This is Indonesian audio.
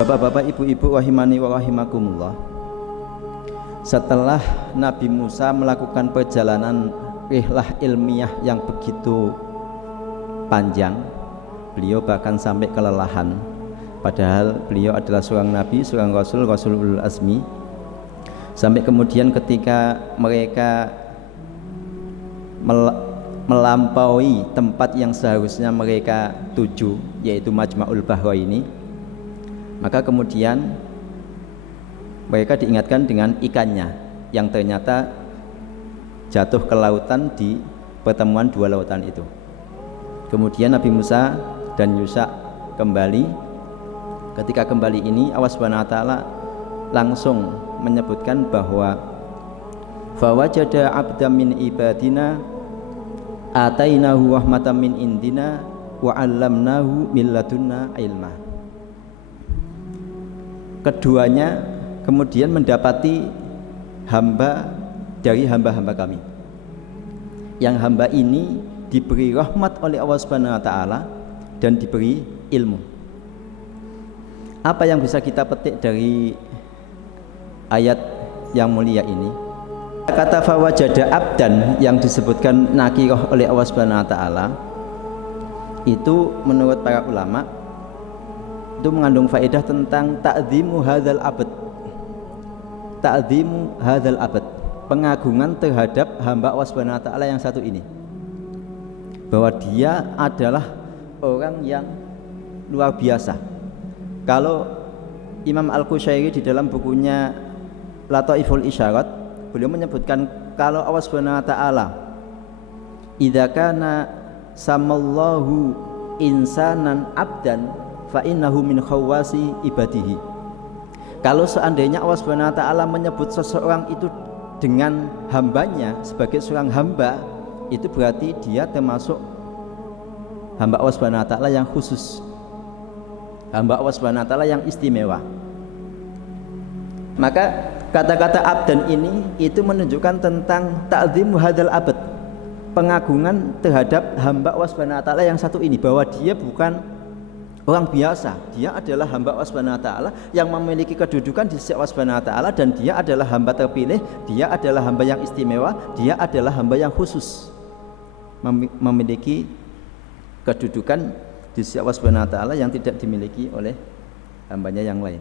Bapak-bapak, ibu-ibu rahimani wa rahimakumullah. Setelah Nabi Musa melakukan perjalanan rihlah ilmiah yang begitu panjang, beliau bahkan sampai kelelahan. Padahal beliau adalah seorang nabi, seorang rasul, rasul ulul azmi. Sampai kemudian ketika mereka melampaui tempat yang seharusnya mereka tuju, yaitu Majma'ul Bahraini, maka kemudian mereka diingatkan dengan ikannya yang ternyata jatuh ke lautan di pertemuan dua lautan itu. Kemudian Nabi Musa dan Yusha kembali. Ketika kembali ini Allah Subhanahu wa taala langsung menyebutkan bahwa fawajada 'abdan min ibadina atainahu rahmatan min indina wa 'allamnahu min ladunna ilma. Keduanya kemudian mendapati hamba dari hamba-hamba kami, yang hamba ini diberi rahmat oleh Allah Subhanahu wa taala dan diberi ilmu. Apa yang bisa kita petik dari ayat yang mulia ini? Kata fawajada abdan yang disebutkan nakirah oleh Allah Subhanahu wa taala itu menurut para ulama itu mengandung faedah tentang ta'zimu hadzal abad. Ta'zimu hadzal abad, pengagungan terhadap hamba Allah Subhanahu wa taala yang satu ini, bahwa dia adalah orang yang luar biasa. Kalau Imam Al-Qushairi di dalam bukunya Lataiful Isyarat, beliau menyebutkan kalau Allah Subhanahu wa taala idza kana samallahu insanan abdan fa innahu min khawasi ibadihi. Kalau seandainya Allah Subhanahu wa taala menyebut seseorang itu dengan hambanya sebagai seorang hamba, itu berarti dia termasuk hamba Allah Subhanahu wa taala yang khusus, hamba Allah Subhanahu wa taala yang istimewa. Maka kata-kata abdan ini itu menunjukkan tentang ta'zimu hadzal abad, pengagungan terhadap hamba Allah Subhanahu wa taala yang satu ini, bahwa dia bukan orang biasa, dia adalah hamba Allah Subhanahu wa taala yang memiliki kedudukan di sisi Allah Subhanahu wa taala, dan dia adalah hamba terpilih, dia adalah hamba yang istimewa, dia adalah hamba yang khusus, memiliki kedudukan di sisi Allah Subhanahu wa taala yang tidak dimiliki oleh hambanya yang lain.